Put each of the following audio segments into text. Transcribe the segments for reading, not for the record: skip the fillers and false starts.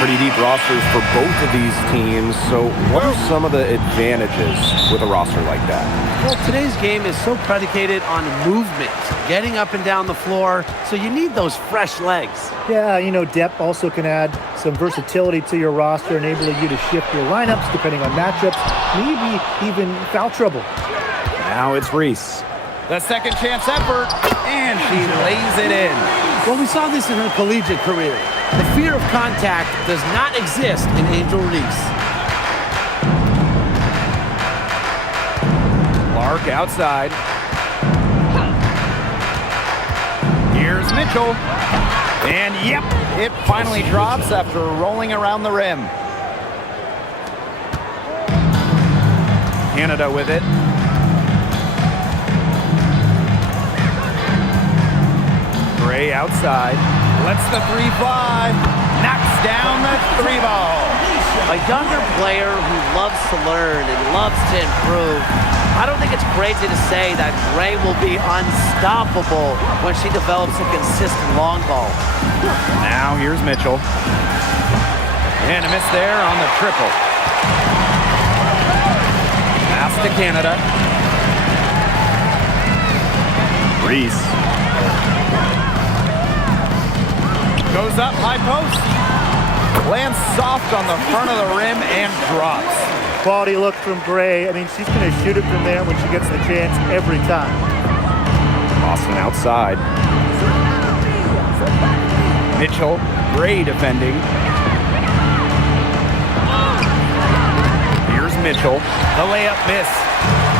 Pretty deep rosters for both of these teams. So what are some of the advantages with a roster like that? Well, today's game is so predicated on movement, getting up and down the floor, so you need those fresh legs. Yeah, you know, depth also can add some versatility to your roster, enabling you to shift your lineups depending on matchups, maybe even foul trouble. Now it's Reese. The second chance effort, and she lays it in. Well, we saw this in her collegiate career. The fear of contact does not exist in Angel Reese. Clark outside. Here's Mitchell. And yep, it finally drops after rolling around the rim. Canada with it. Gray outside. Lets the three fly. Knocks down the three ball. A younger player who loves to learn and loves to improve. I don't think it's crazy to say that Gray will be unstoppable when she develops a consistent long ball. Now here's Mitchell. And a miss there on the triple. Pass to Canada. Reese. Goes up, high post. Lands soft on the front of the rim and drops. Quality look from Gray. I mean, she's going to shoot it from there when she gets the chance every time. Boston outside. Mitchell, Gray defending. Here's Mitchell. The layup miss.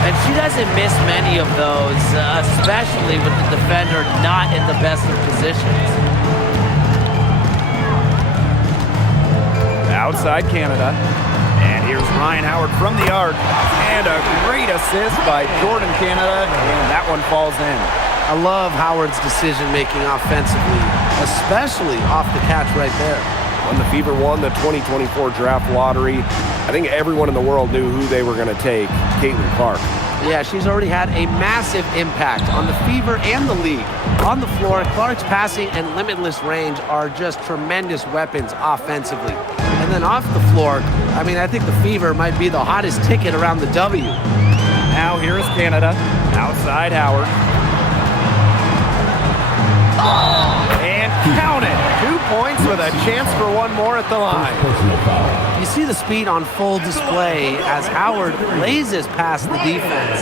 And she doesn't miss many of those, especially with the defender not in the best of positions. Outside Canada. And here's Ryan Howard from the arc. And a great assist by Jordan Canada. And that one falls in. I love Howard's decision-making offensively, especially off the catch right there. When the Fever won the 2024 draft lottery, I think everyone in the world knew who they were going to take, Caitlin Clark. Yeah, she's already had a massive impact on the Fever and the league. On the floor, Clark's passing and limitless range are just tremendous weapons offensively. And then off the floor, I mean, I think the Fever might be the hottest ticket around the W. Now here's Canada. Outside Howard. And count it. 2 points with a chance for one more at the line. You see the speed on full display as Howard blazes past the defense.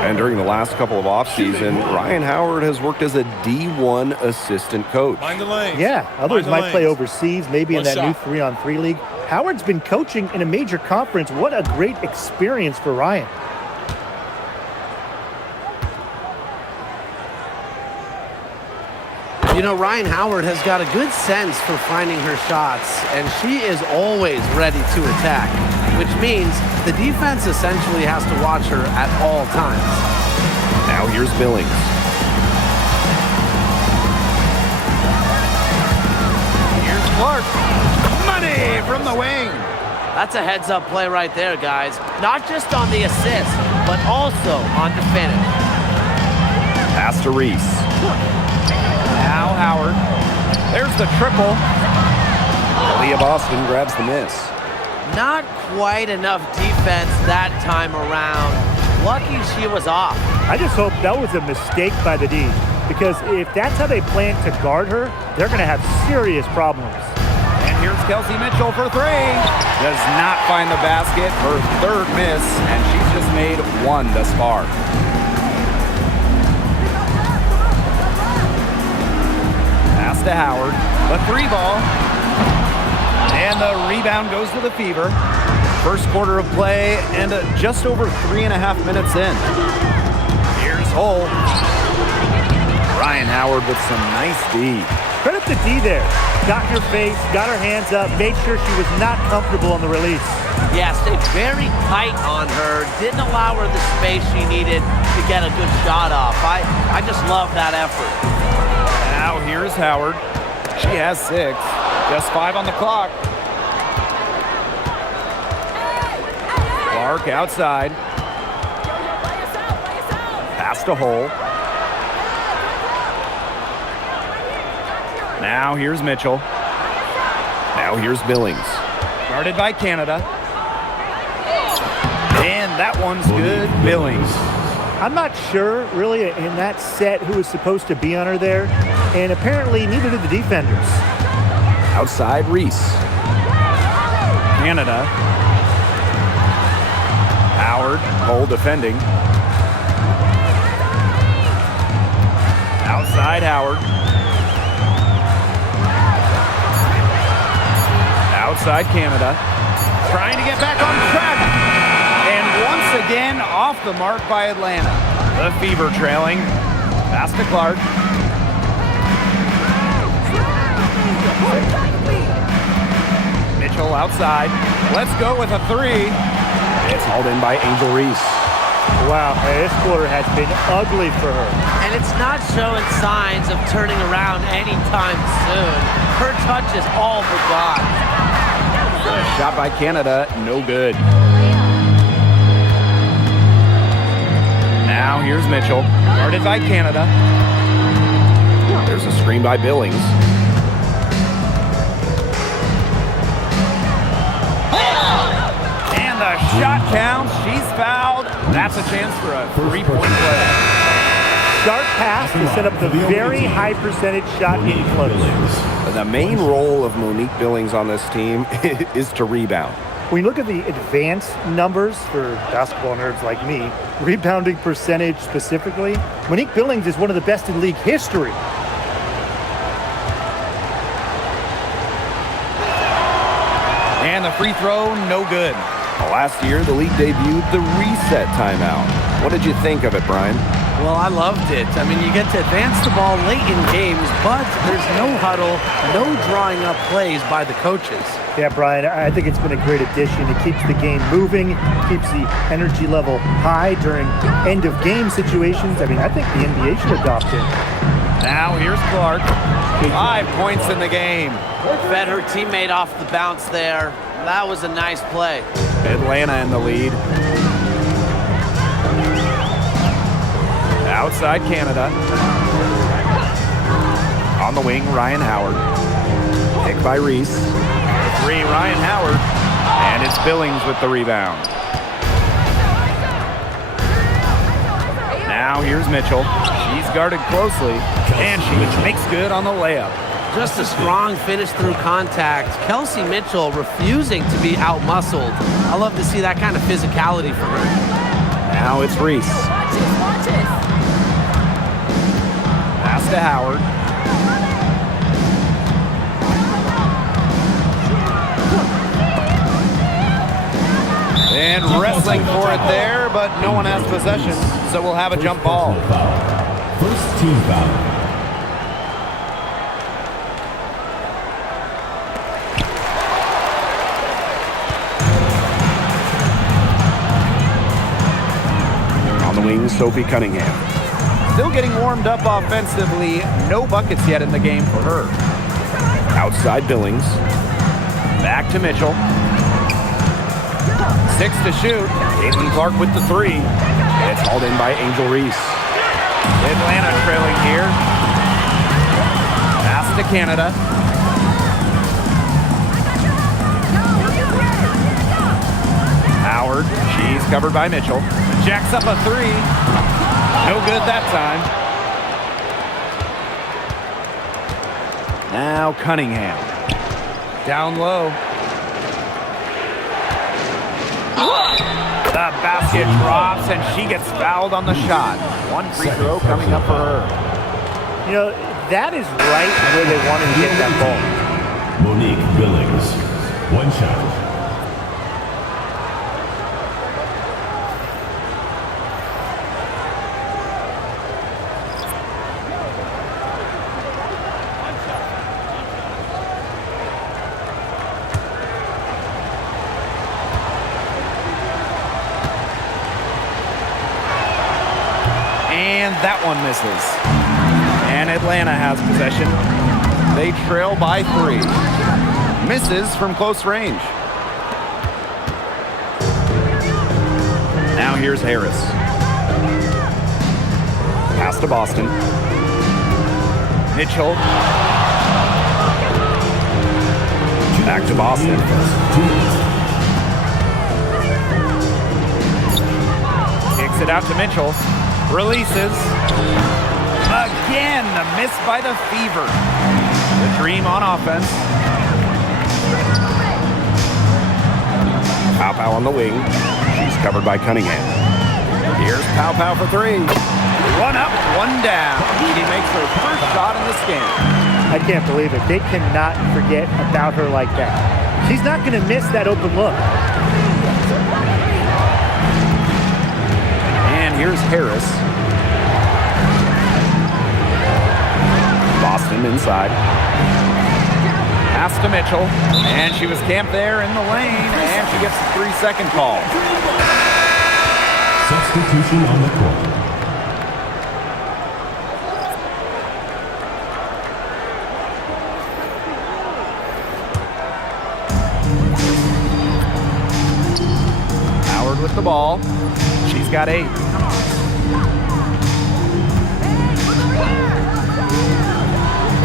And during the last couple of offseason, Ryan Howard has worked as a D1 assistant coach. Yeah, others might play overseas, maybe in that new 3-on-3 league. Howard's been coaching in a major conference. What a great experience for Ryan. You know, Ryan Howard has got a good sense for finding her shots, and she is always ready to attack, which means the defense essentially has to watch her at all times. Now here's Billings. Here's Clark. Money from the wing. That's a heads-up play right there, guys. Not just on the assist, but also on the finish. Pass to Reese. Now Howard. There's the triple. Leah Boston grabs the miss. Not quite enough defense that time around. Lucky she was off. I just hope that was a mistake by the D, because if that's how they plan to guard her, they're going to have serious problems. And here's Kelsey Mitchell for three. Does not find the basket. Her third miss, and she's just made one thus far. Pass to Howard. The three ball. And the rebound goes to the Fever. First quarter of play and just over 3.5 minutes in. Here's Hull. Ryan Howard with some nice D. Credit to D there. Got in her face, got her hands up, made sure she was not comfortable on the release. Yeah, stayed very tight on her. Didn't allow her the space she needed to get a good shot off. I just love that effort. Now here's Howard. She has 6. Just 5 on the clock. Clark outside. Pass to Hull. Now here's Mitchell. Now here's Billings. Guarded by Canada. And that one's good. Billings. I'm not sure, really, in that set who was supposed to be on her there, and apparently neither did the defenders. Outside Reese. Canada. Howard. Cole defending. Outside Howard. Outside Canada. Trying to get back on track. And once again, off the mark by Atlanta. The Fever trailing. Pass to Clark. Mitchell outside. Let's go with a three. It's hauled in by Angel Reese. Wow, this quarter has been ugly for her. And it's not showing signs of turning around anytime soon. Her touch is all but gone. Shot by Canada, no good. Now here's Mitchell, guarded by Canada. There's a screen by Billings. And the shot counts. She's fouled. That's a chance for a three-point play. Sharp pass to set up the very high percentage shot in close. The main role of Monique Billings on this team is to rebound. When you look at the advanced numbers for basketball nerds like me, rebounding percentage specifically, Monique Billings is one of the best in league history. And the free throw, no good. Last year, the league debuted the reset timeout. What did you think of it, Brian? Well, I loved it. I mean, you get to advance the ball late in games, but there's no huddle, no drawing up plays by the coaches. Yeah, Brian, I think it's been a great addition. It keeps the game moving, keeps the energy level high during end-of-game situations. I mean, I think the NBA should adopt it. Now here's Clark. 5 points in the game. Fed her teammate off the bounce there. That was a nice play. Atlanta in the lead. Outside Canada. On the wing, Ryan Howard. Pick by Reese. 3, Ryan Howard. And it's Billings with the rebound. Now here's Mitchell. She's guarded closely. And she makes good on the layup. Just a strong finish through contact. Kelsey Mitchell refusing to be out-muscled. I love to see that kind of physicality from her. Now it's Reese. Pass to Howard. And wrestling for it there, but no one has possession, so we'll have a jump ball. First team foul. On the wing, Sophie Cunningham. Still getting warmed up offensively. No buckets yet in the game for her. Outside Billings. Back to Mitchell. 6 to shoot. Caitlin Clark with the 3. It's hauled in by Angel Reese. Atlanta trailing here. Pass to Canada. Howard. She's covered by Mitchell. Jacks up a 3. No good that time. Now Cunningham. Down low. The basket drops and she gets fouled on the shot. 1 free throw coming up for her. You know, that is right where they wanted to get that ball. Monique Billings. 1 shot. And that one misses. And Atlanta has possession. They trail by 3. Misses from close range. Now here's Harris. Pass to Boston. Mitchell. Back to Boston. Kicks it out to Mitchell. Releases. Again, the miss by the Fever. The Dream on offense. Pow Pow on the wing. She's covered by Cunningham. Here's Pow Pow for three. One up, one down. She makes her first shot in this game. I can't believe it. They cannot forget about her like that. She's not going to miss that open look. And here's Harris. Boston inside. Pass to Mitchell. And she was camped there in the lane. And she gets the 3-second call. Substitution on the court. Howard with the ball. She's got 8.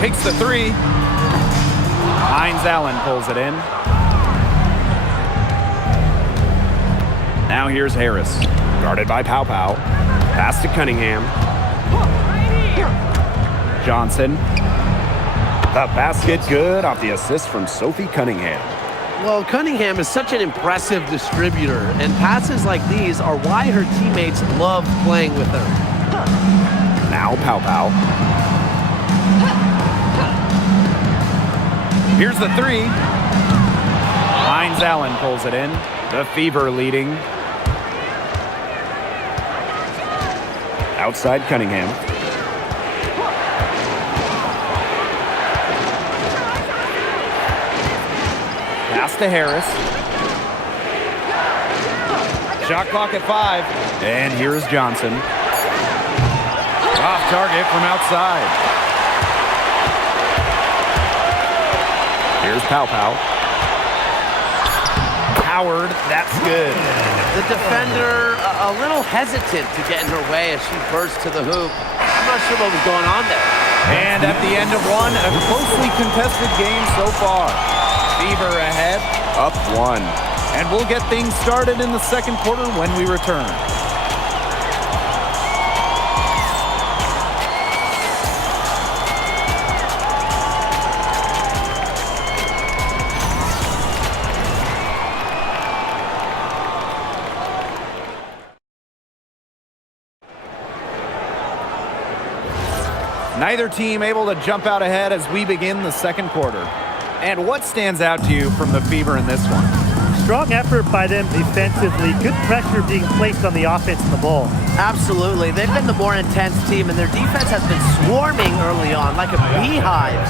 Takes the 3. Hines Allen pulls it in. Now here's Harris. Guarded by Pow Pow. Pass to Cunningham. Johnson. The basket good off the assist from Sophie Cunningham. Well, Cunningham is such an impressive distributor, and passes like these are why her teammates love playing with her. Now Pow Pow. Here's the 3. Hines Allen pulls it in. The Fever leading. Outside Cunningham. Pass to Harris. Shot clock at 5. And here's Johnson. Off target from outside. Here's Pow Pow. Howard, that's good. The defender a little hesitant to get in her way as she burst to the hoop. I'm not sure what was going on there. And at the end of one, a closely contested game so far. Fever ahead. Up 1. And we'll get things started in the second quarter when we return. Neither team able to jump out ahead as we begin the second quarter. And what stands out to you from the Fever in this one? Strong effort by them defensively. Good pressure being placed on the offense and the ball. Absolutely. They've been the more intense team, and their defense has been swarming early on like a beehive.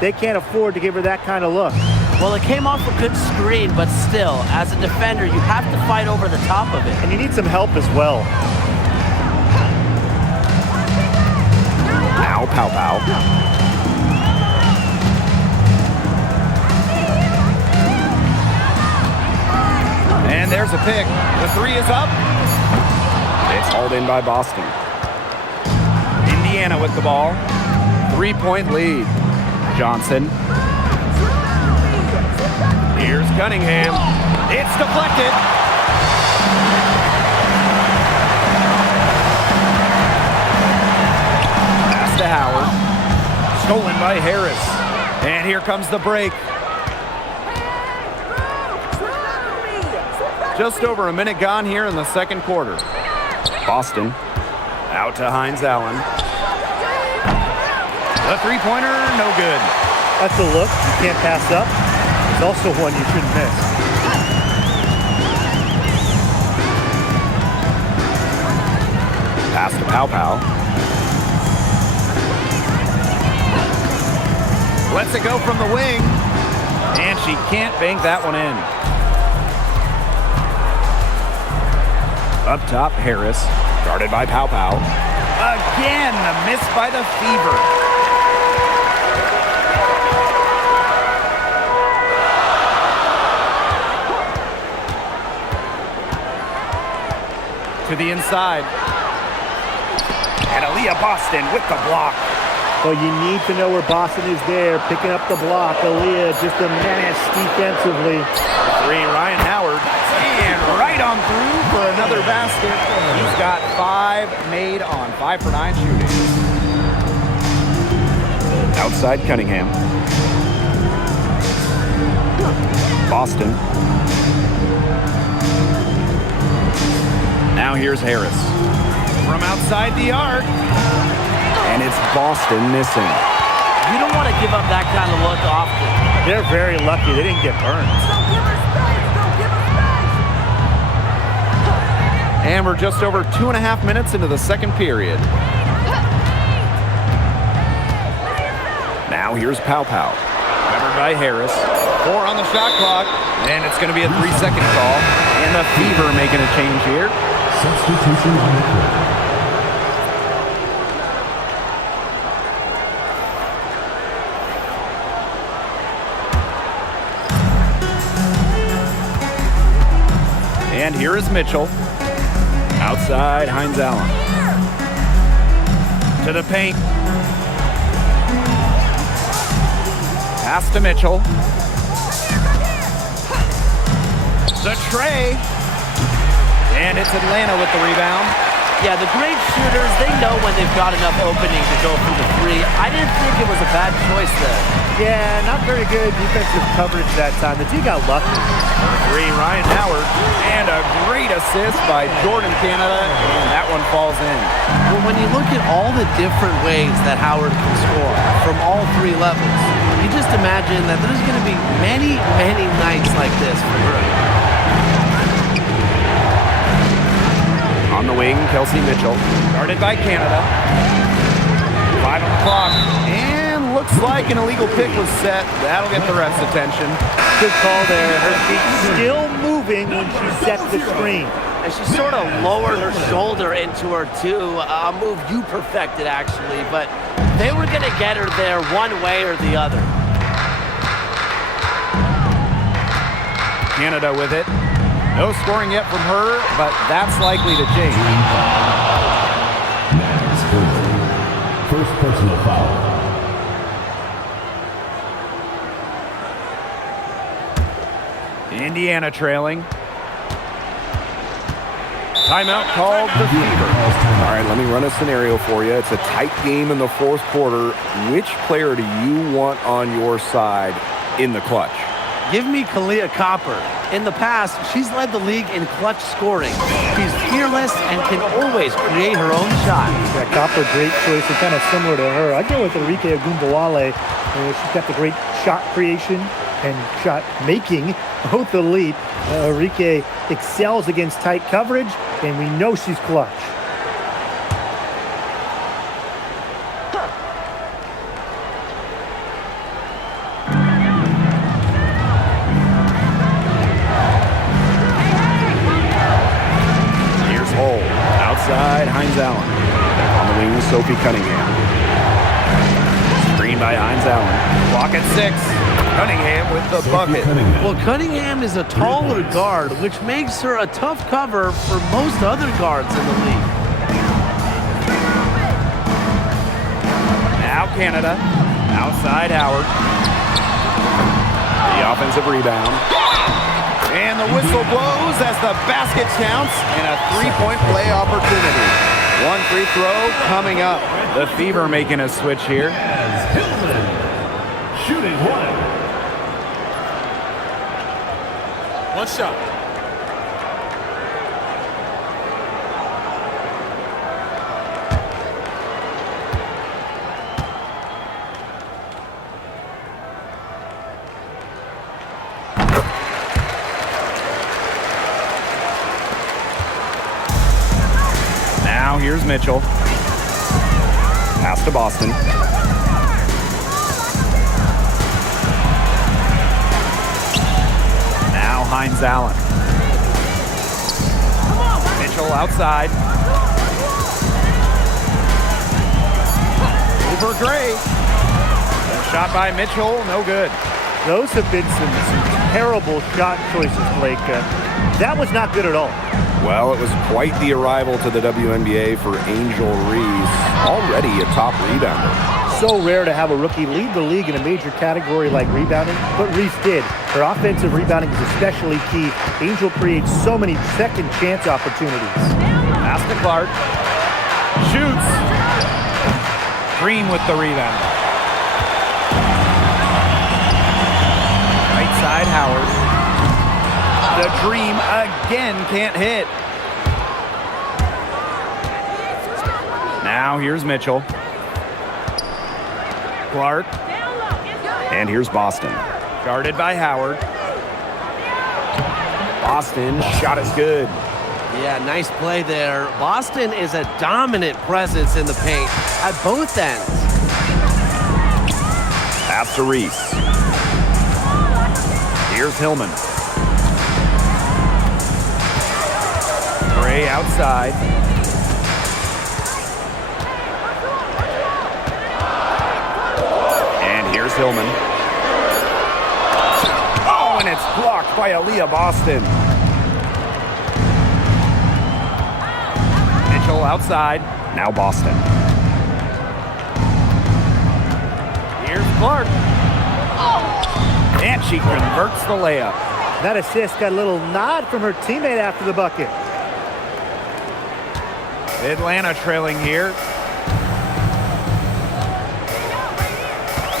They can't afford to give her that kind of look. Well, it came off a good screen, but still, as a defender, you have to fight over the top of it. And you need some help as well. Now Pow Pow. And there's a pick. The 3 is up. It's hauled in by Boston. Indiana with the ball. 3-point lead. Johnson. Here's Cunningham. It's deflected. Pass to Howard. Stolen by Harris. And here comes the break. Just over a minute gone here in the second quarter. Boston. Out to Hines Allen. The 3-pointer, no good. That's a look you can't pass up. It's also one you shouldn't miss. Pass to Pow Pow. Lets it go from the wing. And she can't bank that one in. Up top, Harris. Guarded by Pow Pow. Again, the miss by the Fever. To the inside. And Aaliyah Boston with the block. Well, you need to know where Boston is there, picking up the block. Aaliyah just a menace defensively. Three, Ryan Howard. And right on through for another basket. He's got 5 made on 5 for 9 shooting. Outside Cunningham. Boston. Now here's Harris. From outside the arc. And it's Boston missing. You don't want to give up that kind of look often. They're very lucky they didn't get burned. And we're just over 2.5 minutes into the second period. Now here's Pow Pow. Covered by Harris. 4 on the shot clock. And it's going to be a 3-second call. And the Fever making a change here. Substitution on the court. And here is Mitchell. Outside, Hines Allen. To the paint. Pass to Mitchell. The tray. And it's Atlanta with the rebound. Yeah, the great shooters, they know when they've got enough opening to go for the 3. I didn't think it was a bad choice there. Yeah, not very good defensive coverage that time. The team got lucky. 3, Ryan Howard. And a great assist by Jordan Canada. And that one falls in. Well, when you look at all the different ways that Howard can score from all 3 levels, you just imagine that there's going to be many, many nights like this for her. On the wing, Kelsey Mitchell. Guarded by Canada. 5 on the clock. And looks like an illegal pick was set. That'll get the ref's attention. Good call there. Her feet still moving when she set the screen. And she sort of lowered her shoulder into her, too. A move you perfected, actually. But they were going to get her there one way or the other. Canada with it. No scoring yet from her, but that's likely to change. Madden's first personal foul. Indiana trailing. Timeout called the Fever. All right, let me run a scenario for you. It's a tight game in the fourth quarter. Which player do you want on your side in the clutch? Give me Kalia Copper. In the past, she's led the league in clutch scoring. She's fearless and can always create her own shot. Yeah, Copper, great choice. It's kind of similar to her. I go with Enrique Agumbawale. She's got the great shot creation and shot making, both elite. Enrique excels against tight coverage, and we know she's clutch. Outside, Hines Allen. On the wing, Sophie Cunningham. Screen by Hines Allen. Clock at 6. Cunningham with the bucket. Well, Cunningham is a taller guard, which makes her a tough cover for most other guards in the league. Now Canada. Outside Howard. The offensive rebound. And the whistle blows as the basket counts and a 3-point play opportunity. 1 free throw coming up. The Fever making a switch here. Shooting 1. One shot. Now here's Mitchell. Pass to Boston. Now Hines Allen. Mitchell outside. Over Gray. Shot by Mitchell, no good. Those have been some terrible shot choices, Blake. That was not good at all. Well, it was quite the arrival to the WNBA for Angel Reese, already a top rebounder. so rare to have a rookie lead the league in a major category like rebounding, but Reese did. Her offensive rebounding is especially key. Angel creates so many second chance opportunities. Pass to Clark. Shoots. Green with the rebound. Right side, Howard. The Dream again can't hit. Now here's Mitchell. Clark. And here's Boston. Guarded by Howard. Boston, shot is good. Yeah, nice play there. Boston is a dominant presence in the paint at both ends. Pass to Reese. Here's Hillman. Gray outside. And here's Hillman. Oh, and it's blocked by Aaliyah Boston. Mitchell outside. Now Boston. Here's Clark. And she converts the layup. That assist got a little nod from her teammate after the bucket. Atlanta trailing here.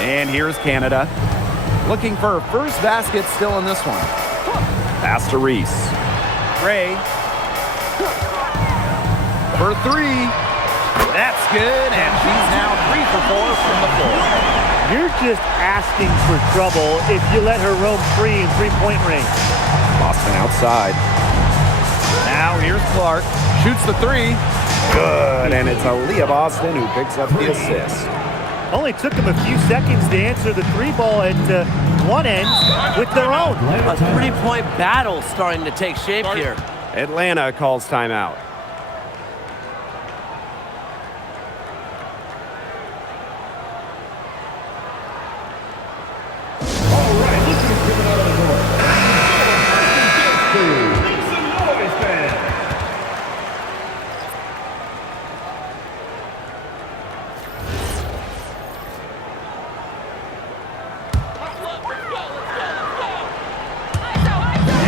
And here's Canada. Looking for her first basket still in this one. Pass to Reese. Gray. For three. That's good. And she's now 3 for 4 from the floor. You're just asking for trouble if you let her roam free in three-point range. Boston outside. Now here's Clark. Shoots the three. Good. And it's Aaliyah Boston who picks up the assist. Only took them a few seconds to answer the three ball at one end with their own. A three-point battle starting to take shape here. Atlanta calls timeout.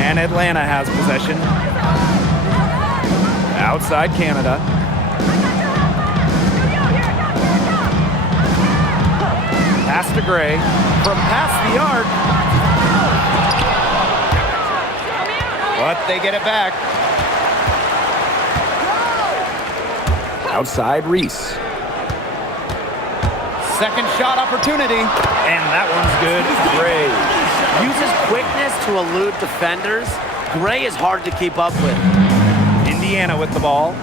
And Atlanta has possession. Outside Canada. Pass to Gray. From past the arc. But they get it back. Outside Reese. Second shot opportunity. And that one's good. Gray. Uses quickness to elude defenders. Gray is hard to keep up with. Indiana with the ball.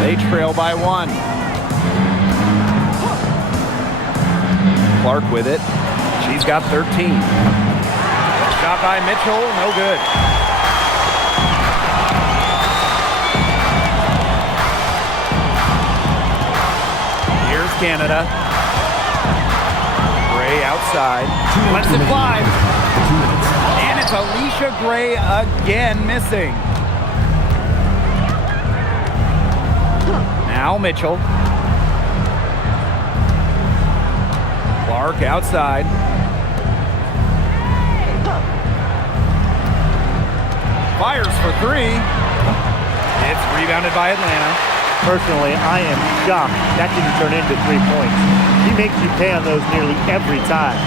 They trail by 1. Clark with it. She's got 13. Shot by Mitchell, no good. Here's Canada. Gray outside. Lets it fly. And it's Alicia Gray again missing. Now Mitchell. Clark outside. Fires for 3. It's rebounded by Atlanta. Personally, I am shocked that didn't turn into 3 points. He makes you pay on those nearly every time.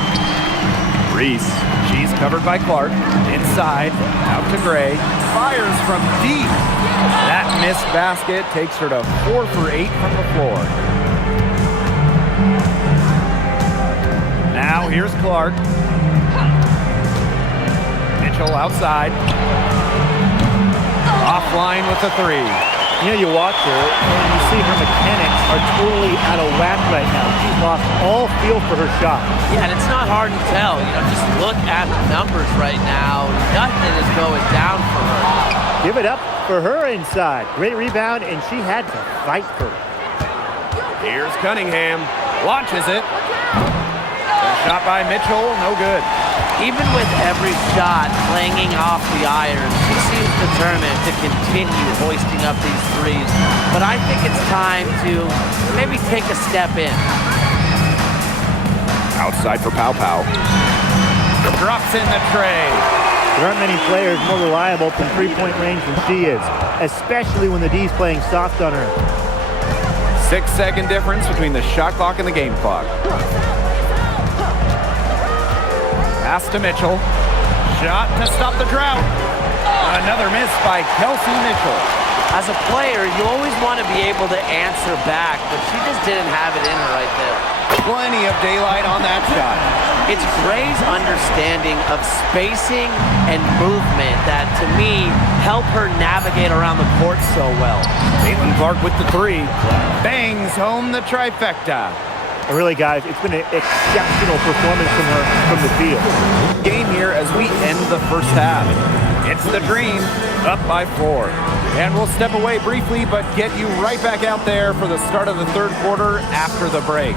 Reese. She's covered by Clark. Inside, out to Gray. Fires from deep. That missed basket takes her to 4 for 8 from the floor. Now here's Clark. Mitchell outside. Offline with the 3. You know, you watch her and you see her mechanics are totally out of whack right now. She's lost all feel for her shot. Yeah, and it's not hard to tell. You know, just look at the numbers right now. Nothing is going down for her. Give it up for her inside. Great rebound, and she had to fight for it. Here's Cunningham. Launches it. A shot by Mitchell, no good. Even with every shot clanging off the iron, she seems determined to continue hoisting up these threes. But I think it's time to maybe take a step in. Outside for Pow Pow. Drops in the tray. There aren't many players more reliable from three-point range than she is, especially when the D's playing soft on her. 6-second difference between the shot clock and the game clock. Pass to Mitchell. Shot to stop the drought. Another miss by Kelsey Mitchell. As a player, you always want to be able to answer back, but she just didn't have it in her right there. Plenty of daylight on that shot. It's Gray's understanding of spacing and movement that, to me, help her navigate around the court so well. Caitlin Clark with the three. Bangs home the trifecta. And really, guys, it's been an exceptional performance from her from the field. Game here as we end the first half. It's the Dream up by 4. And we'll step away briefly, but get you right back out there for the start of the third quarter after the break.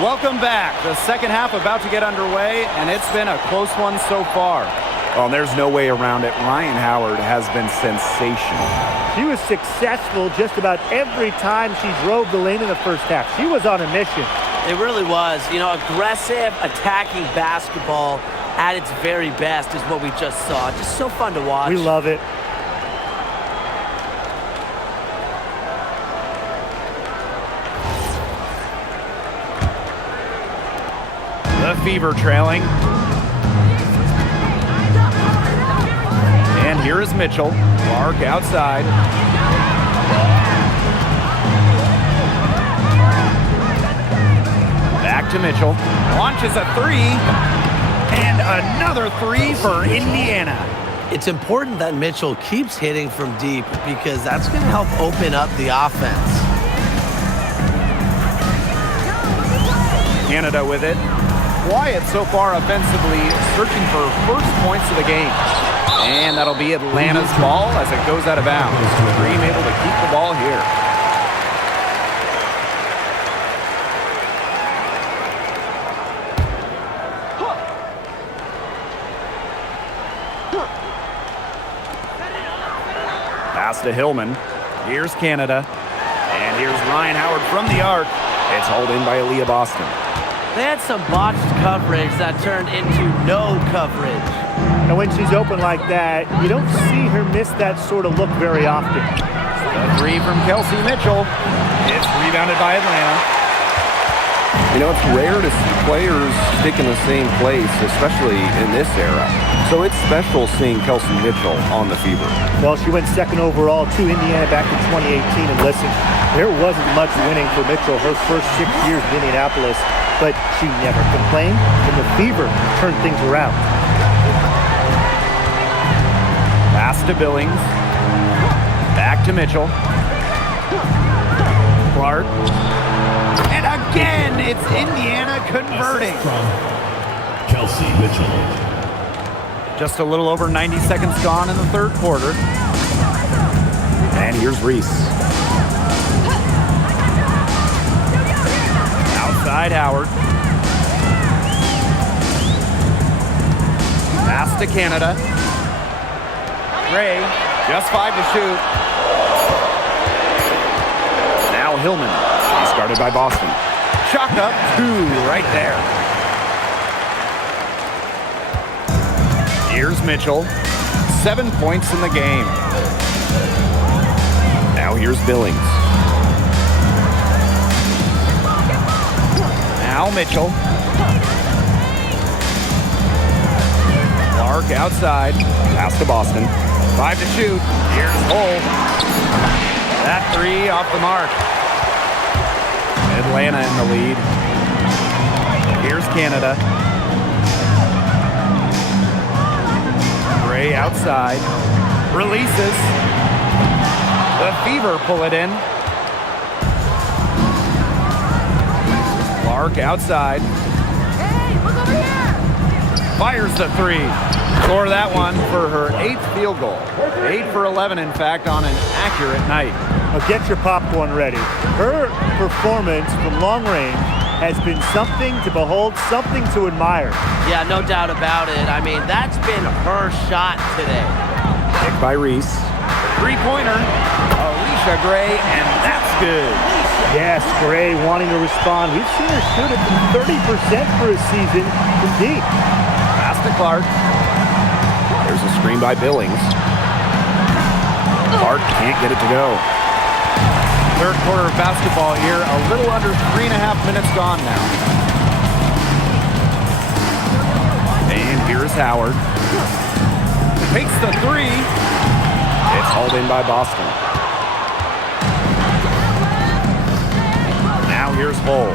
Welcome back. The second half about to get underway, and it's been a close one so far. Well, there's no way around it. Ryan Howard has been sensational. She was successful just about every time she drove the lane in the first half. She was on a mission. It really was. You know, aggressive, attacking basketball at its very best is what we just saw. Just so fun to watch. We love it. The Fever trailing. And here is Mitchell. Clark outside. Back to Mitchell. Launches a three. And another three for Indiana. It's important that Mitchell keeps hitting from deep because that's going to help open up the offense. Canada with it. Quiet so far offensively, searching for first points of the game. And that'll be Atlanta's ball as it goes out of bounds. Dream able to keep the ball here. Pass to Hillman. Here's Canada. And here's Ryan Howard from the arc. It's hauled in by Aaliyah Boston. They had some botched coverage that turned into no coverage. And when she's open like that, you don't see her miss that sort of look very often. The three from Kelsey Mitchell. It's rebounded by Atlanta. You know, it's rare to see players stick in the same place, especially in this era. So it's special seeing Kelsey Mitchell on the Fever. Well, she went second overall to Indiana back in 2018. And listen, there wasn't much winning for Mitchell her first 6 years in Indianapolis. But she never complained, and the Fever turned things around. Pass to Billings. Back to Mitchell. Clark. And again, it's Indiana converting. From Kelsey Mitchell. Just a little over 90 seconds gone in the third quarter. And here's Reese. Outside Howard. Pass to Canada. Gray, just 5 to shoot. Now Hillman. He's guarded by Boston. Chalk up 2 right there. Here's Mitchell. 7 points in the game. Now here's Billings. Now Mitchell. Clark outside. Pass to Boston. 5 to shoot. Here's Hull. That three off the mark. Atlanta in the lead. Here's Canada. Gray outside. Releases. The Fever pull it in. Clark outside. Hey, look over here! Fires the three. Score that one for her 8th field goal. 8 for 11, in fact, on an accurate night. Now get your popcorn ready. Her performance from long range has been something to behold, something to admire. Yeah, no doubt about it. I mean, that's been her shot today. Pick by Reese. Three-pointer. Alicia Gray, and that's good. Yes, Gray wanting to respond. We've seen her shoot it from 30% for a season from deep. Pass to Clark. There's a screen by Billings. Clark can't get it to go. Third quarter of basketball here. A little under 3.5 minutes gone now. And here's Howard. Takes the three. It's hauled in by Boston. Now here's Hull.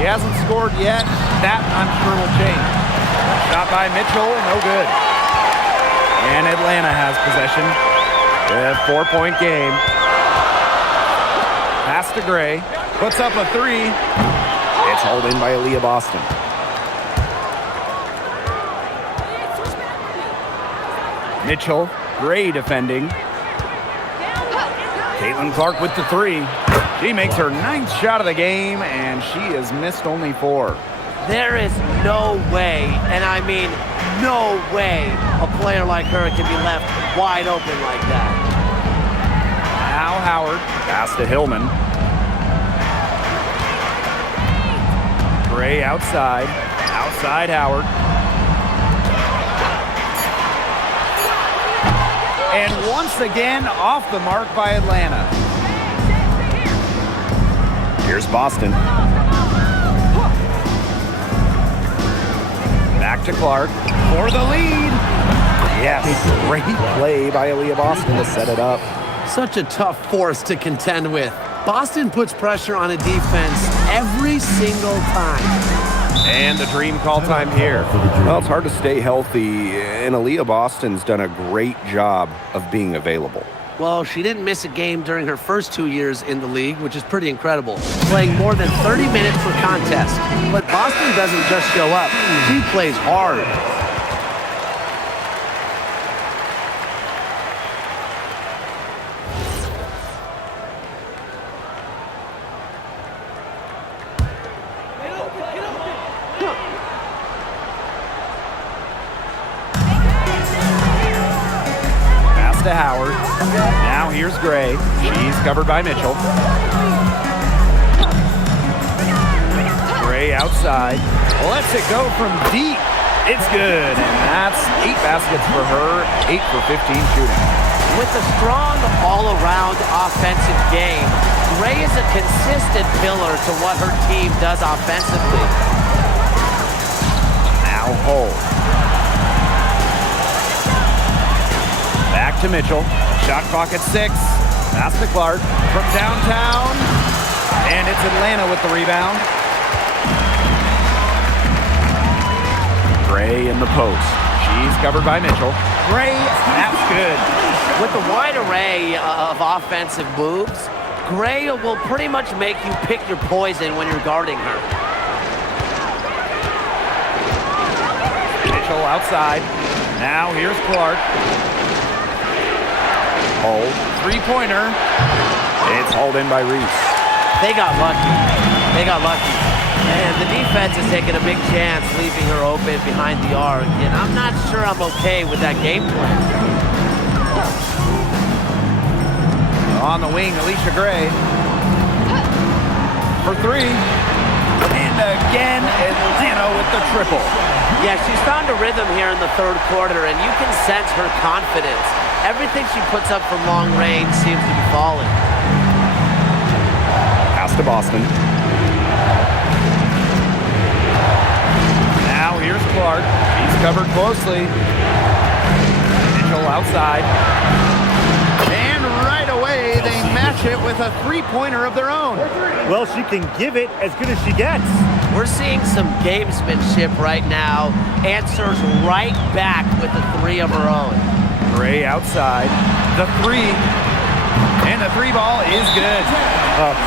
He hasn't scored yet. That, I'm sure, will change. Shot by Mitchell, no good. And Atlanta has possession. A 4-point game. Pass to Gray. Puts up a three. It's hauled in by Aaliyah Boston. Mitchell, Gray defending. Caitlin Clark with the three. She makes her 9th shot of the game, and she has missed only 4. There is no way, and I mean no way, a player like her can be left wide open like that. Now Howard. Pass to Hillman. Gray outside. Outside Howard. And once again, off the mark by Atlanta. Here's Boston. Back to Clark for the lead. Yes, great play by Aaliyah Boston to set it up. Such a tough force to contend with. Boston puts pressure on a defense every single time. And the dream call time here. Well, it's hard to stay healthy, and Aaliyah Boston's done a great job of being available. Well, she didn't miss a game during her first 2 years in the league, which is pretty incredible, playing more than 30 minutes per contest. But Boston doesn't just show up. She plays hard. To Howard. Now here's Gray. She's covered by Mitchell. Gray outside. Lets it go from deep. It's good. And that's 8 baskets for her. 8 for 15 shooting. With a strong all-around offensive game, Gray is a consistent pillar to what her team does offensively. Now Hull. Back to Mitchell. Shot clock at 6. Pass to Clark from downtown. And it's Atlanta with the rebound. Gray in the post. She's covered by Mitchell. Gray, that's good. With a wide array of offensive moves, Gray will pretty much make you pick your poison when you're guarding her. Mitchell outside. Now here's Clark. Hold. Three-pointer. It's hauled in by Reese. They got lucky. They got lucky. And the defense is taking a big chance, leaving her open behind the arc. And I'm not sure I'm okay with that game plan. On the wing, Alicia Gray. For 3. And again, Atlanta with the triple. Yeah, she's found a rhythm here in the third quarter, and you can sense her confidence. Everything she puts up from long range seems to be falling. Pass to Boston. Now here's Clark. He's covered closely. Mitchell outside. And right away, they match it with a three-pointer of their own. Well, she can give it as good as she gets. We're seeing some gamesmanship right now. Answers right back with the three of her own. Gray outside. The three. And the three ball is good.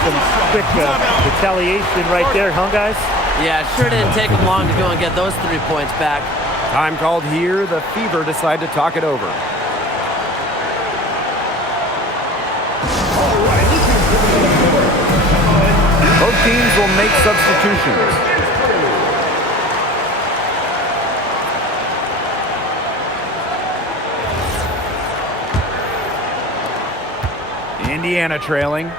Some quick retaliation right there, huh, guys? Yeah, sure didn't take them long to go and get those 3 points back. Time called here. The Fever decide to talk it over. Both teams will make substitutions. Indiana trailing.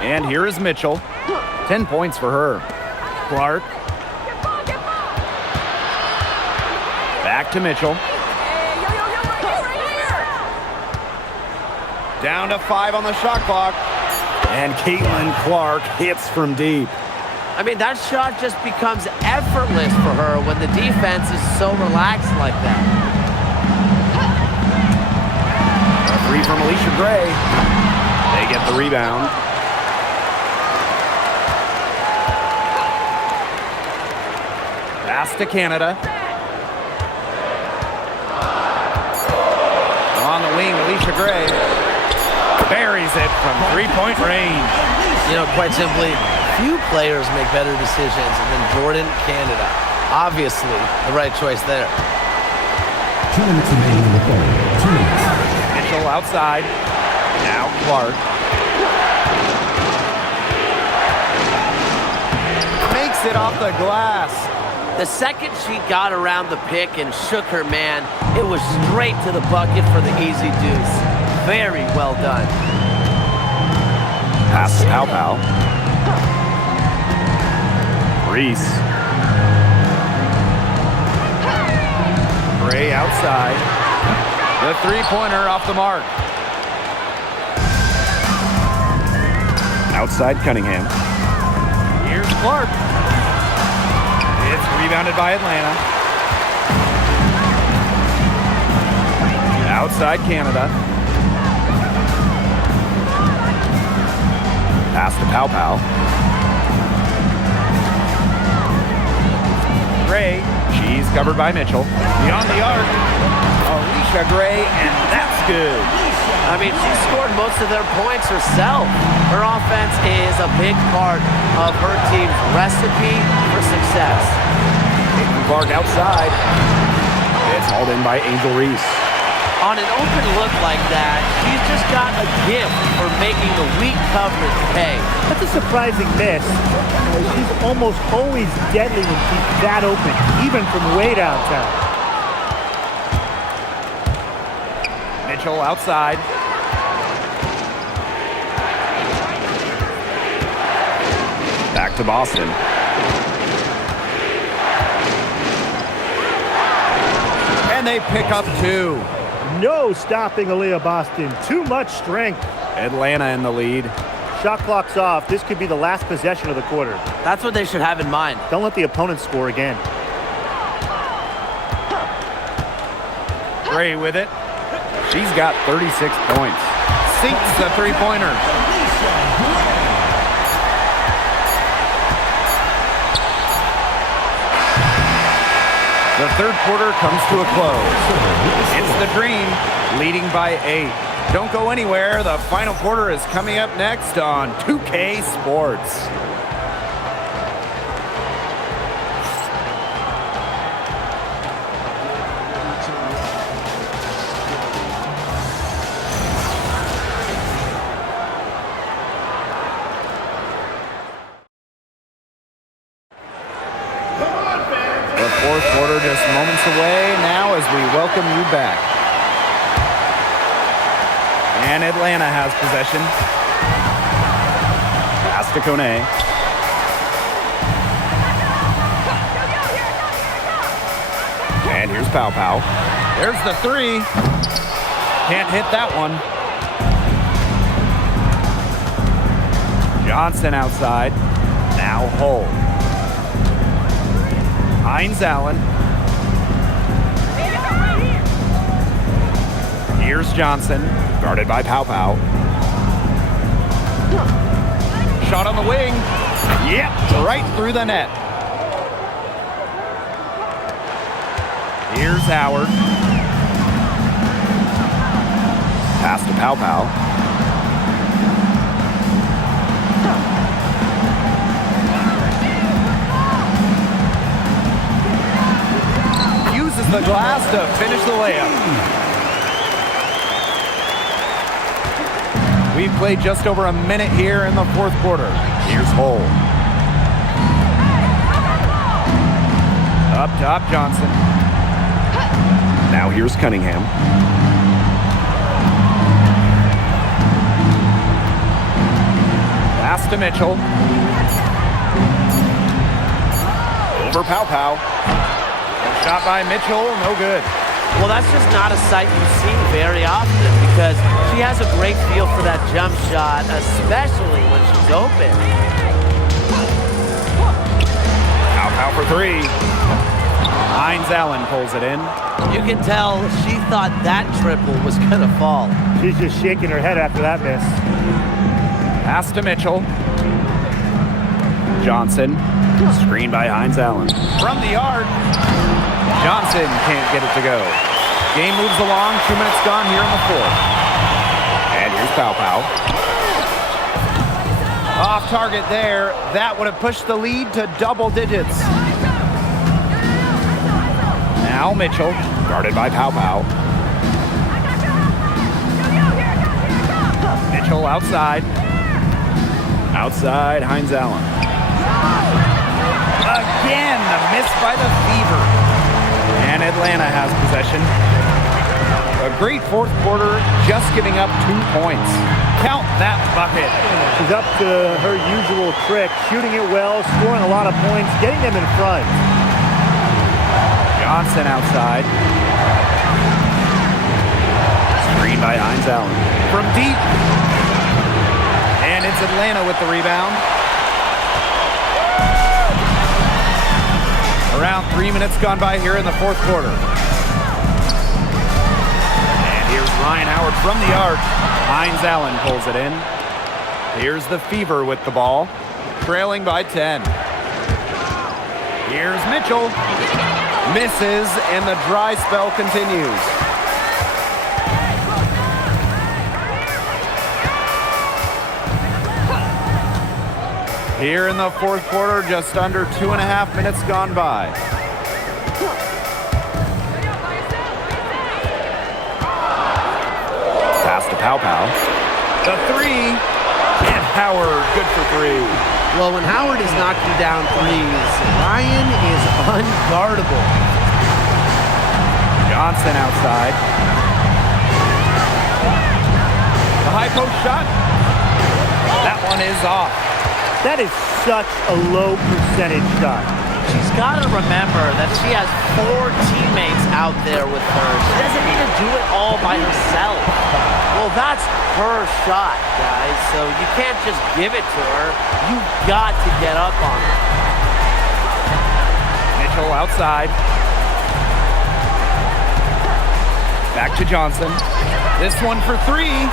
And here is Mitchell. 10 points for her. Clark. Back to Mitchell. Down to 5 on the shot clock. And Caitlin Clark hits from deep. I mean, that shot just becomes effortless for her when the defense is so relaxed like that. A three from Alicia Gray. They get the rebound. Pass to Canada. On the wing, Alicia Gray buries it from three-point range. You know, quite simply, few players make better decisions than Jordan Canada. Obviously, the right choice there. 2 minutes remaining in the third. 2 minutes. Mitchell outside. Now Clark. Makes it off the glass. The second she got around the pick and shook her man, it was straight to the bucket for the easy deuce. Very well done. Pass to Pow Pow. Reese. Gray outside. The three-pointer off the mark. Outside Cunningham. Here's Clark. It's rebounded by Atlanta. Outside Canada. Pass to Pow Pow. Gray. She's covered by Mitchell. Beyond the arc. Alicia Gray, and that's good. I mean, she scored most of their points herself. Her offense is a big part of her team's recipe for success. Caitlin Clark outside. It's hauled in by Angel Reese. On an open look like that, she's just got a gift for making the weak coverage pay. That's a surprising miss. She's almost always deadly when she's that open, even from way downtown. Mitchell outside. Back to Boston. And they pick up 2. No stopping Aaliyah Boston. Too much strength. Atlanta in the lead. Shot clock's off. This could be the last possession of the quarter. That's what they should have in mind. Don't let the opponent score again. Gray with it. She's got 36 points. Sinks the three-pointer. The third quarter comes to a close. It's the Dream leading by 8. Don't go anywhere. The final quarter is coming up next on 2K Sports. The fourth quarter just moments away now as we welcome you back. And Atlanta has possession. Pass to Kone. And here's Pow Pow. There's the three. Can't hit that one. Johnson outside. Now Hull. Hines Allen. Here's Johnson, guarded by Pow Pow. Shot on the wing. Yep, right through the net. Here's Howard. Pass to Pow Pow. Uses the glass to finish the layup. We've played just over a minute here in the fourth quarter. Here's Hull. Up top, Johnson. Now here's Cunningham. Pass to Mitchell. Over Pow Pow. Shot by Mitchell, no good. Well, that's just not a sight you see very often because she has a great feel for that jump shot, especially when she's open. Pow Pow for three. Hines Allen pulls it in. You can tell she thought that triple was going to fall. She's just shaking her head after that miss. Pass to Mitchell. Johnson. Screen by Hines Allen. From the yard. Johnson can't get it to go. Game moves along. 2 minutes gone here in the fourth. And here's Pow Pow. Off target there. That would have pushed the lead to double digits. Now Mitchell, guarded by Pow Pow. Mitchell outside. Outside, Hines Allen. Again, the miss by the Fever. And Atlanta has possession. A great fourth quarter, just giving up 2 points. Count that bucket. She's up to her usual trick, shooting it well, scoring a lot of points, getting them in front. Johnson outside. Screen by Hines Allen. From deep. And it's Atlanta with the rebound. Around 3 minutes gone by here in the fourth quarter. And here's Ryan Howard from the arc. Hines Allen pulls it in. Here's the Fever with the ball, trailing by 10. Here's Mitchell. Misses, and the dry spell continues. Here in the fourth quarter, just under 2.5 minutes gone by. Pass to Pow Pow. The three, and Howard, good for three. Well, when Howard is knocking down threes, Ryan is unguardable. Johnson outside. The high post shot. That one is off. That is such a low percentage shot. She's got to remember that she has 4 teammates out there with her. She doesn't need to do it all by herself. Well, that's her shot, guys, so you can't just give it to her. You've got to get up on her. Mitchell outside. Back to Johnson. This one for three.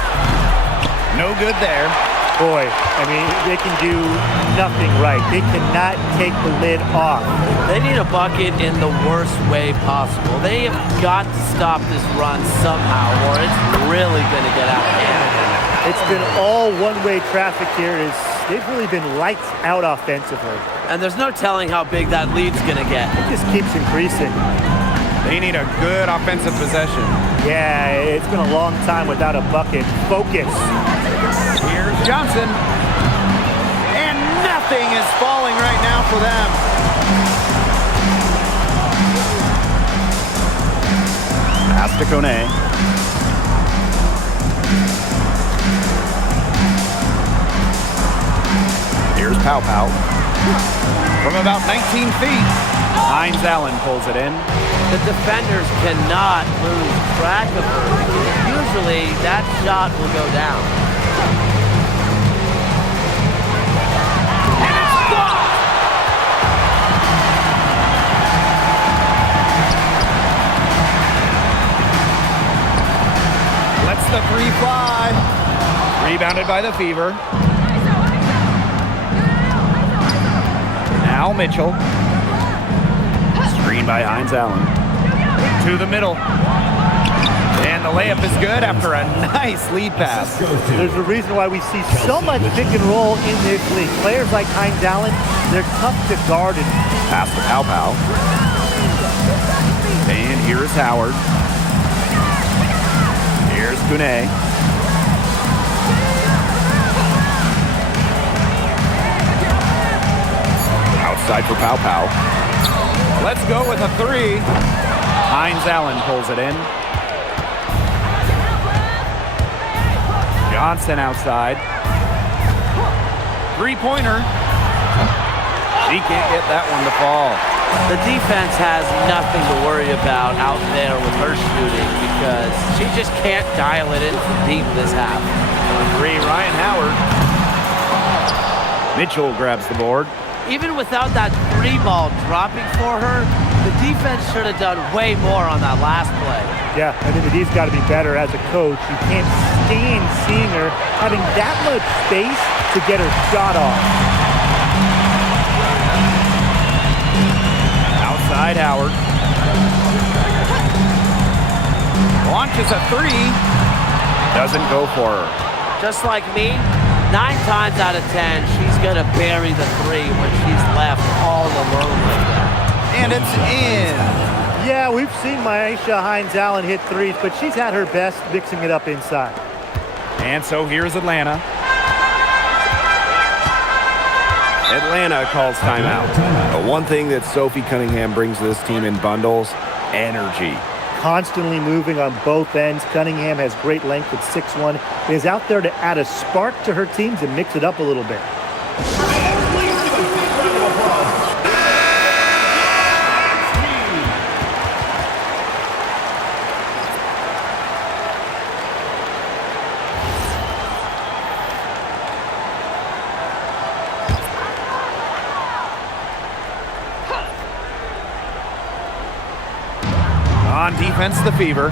No good there. Boy, I mean, they can do nothing right. They cannot take the lid off. They need a bucket in the worst way possible. They have got to stop this run somehow, or it's really going to get out of hand. It's been all one-way traffic here. They've really been lights out offensively. And there's no telling how big that lead's going to get. It just keeps increasing. They need a good offensive possession. Yeah, it's been a long time without a bucket. Focus. Here's Johnson. And nothing is falling right now for them. Pass to Kone. Here's Pow Pow. From about 19 feet, Hines Allen pulls it in. The defenders cannot lose track of her. Usually that shot will go down. And it's blocked! the three fly. Rebounded by the Fever. Now Mitchell. Screen by Hines Allen. To the middle. And the layup is good after a nice lead pass. There's a reason why we see so much pick and roll in this league. Players like Hines Allen, they're tough to guard. And Pass to Pow Pow. And here's Howard. Here's Kune. Outside for Pow Pow. Let's go with a three. Hines Allen pulls it in. Johnson outside. Three-pointer. She can't get that one to fall. The defense has nothing to worry about out there with her shooting because she just can't dial it in from deep this half. Three, Ryan Howard. Mitchell grabs the board. Even without that three ball dropping for her, the defense should have done way more on that last play. yeah, I think he's got to be better as a coach. You can't stand seeing her having that much space to get her shot off. Outside Howard. Launches a three. Doesn't go for her. Just like me, 9 times out of 10, she's going to bury the three when she's left all alone like that. And it's in. Yeah, we've seen Myisha Hines Allen hit threes, but she's had her best mixing it up inside. And so here's Atlanta. Atlanta calls timeout. The one thing that Sophie Cunningham brings to this team in bundles, energy. Constantly moving on both ends. Cunningham has great length at 6'1", is out there to add a spark to her teams and mix it up a little bit. On defense, the Fever.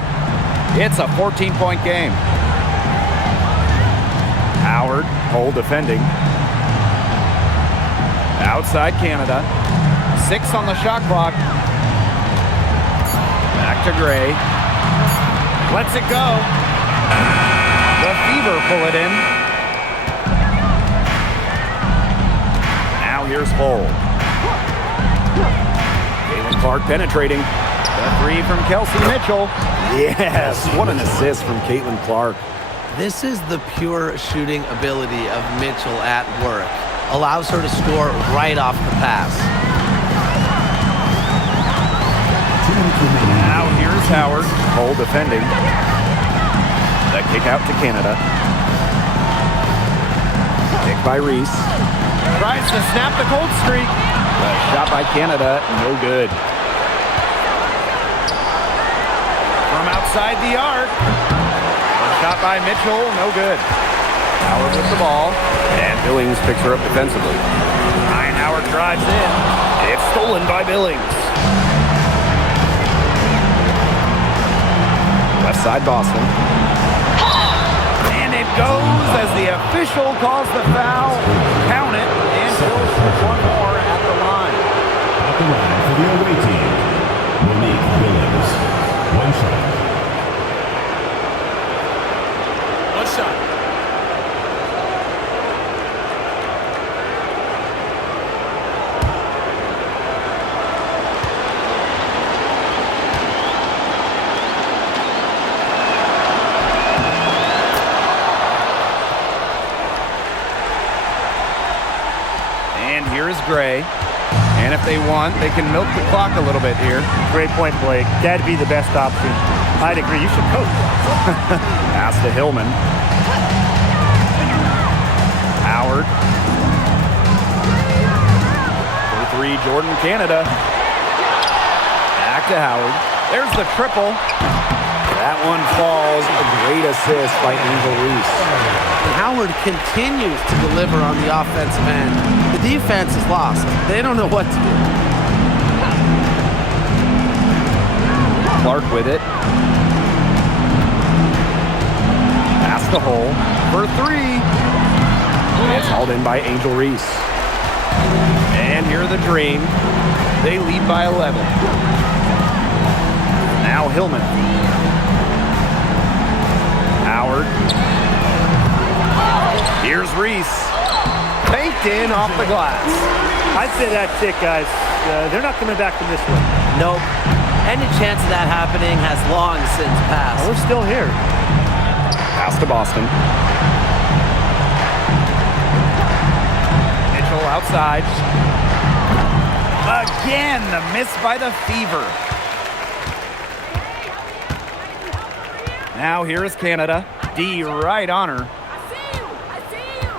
It's a 14-point game. Howard, Cole defending. Outside Canada. 6 on the shot clock. Back to Gray. Lets it go. The Fever pull it in. Now here's Cole. Caitlin Clark penetrating. The three from Kelsey Mitchell. Yes, what an assist from Caitlin Clark. This is the pure shooting ability of Mitchell at work. Allows her to score right off the pass. Now here's Howard. Cole defending. The kick out to Canada. Kick by Reese. Tries to snap the cold streak. The shot by Canada, no good. From outside the arc. The shot by Mitchell, no good. Howard with the ball. And Billings picks her up defensively. Ryan Howard drives in. It's stolen by Billings. Left side Boston. And it goes as the official calls the foul. Count it. And Bills with one more at the line. At the line for the away team, Monique Billings. One shot. One shot. And here is Gray. And if they want, they can milk the clock a little bit here. Great point, Blake. That'd be the best option. I'd agree. You should coach. Pass to Hillman. Howard. For three, Jordan Canada. Back to Howard. There's the triple. That one falls. A great assist by Angel Reese. And Howard continues to deliver on the offensive end. The defense is lost. They don't know what to do. Clark with it. the hole for three. It's hauled in by Angel Reese. And here are the Dream. They lead by 11. Now Hillman. Howard. Here's Reese. Banked in off the glass. I'd say that's it, guys. They're not coming back from this one. Nope. Any chance of that happening has long since passed. We're still here. Pass to Boston. Mitchell outside. Again, the miss by the Fever. Now here is Canada. D right on her. I see you. I see you.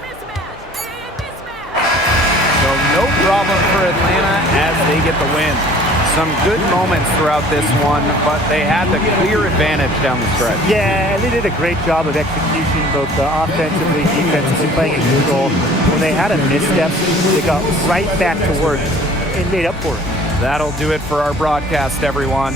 Mismatch. Hey, mismatch. So no problem for Atlanta as they get the win. Some good moments throughout this one, but they had the clear advantage down the stretch. Yeah, and they did a great job of execution, both offensively, defensively, playing in control. When they had a misstep, they got right back to work and made up for it. That'll do it for our broadcast, everyone.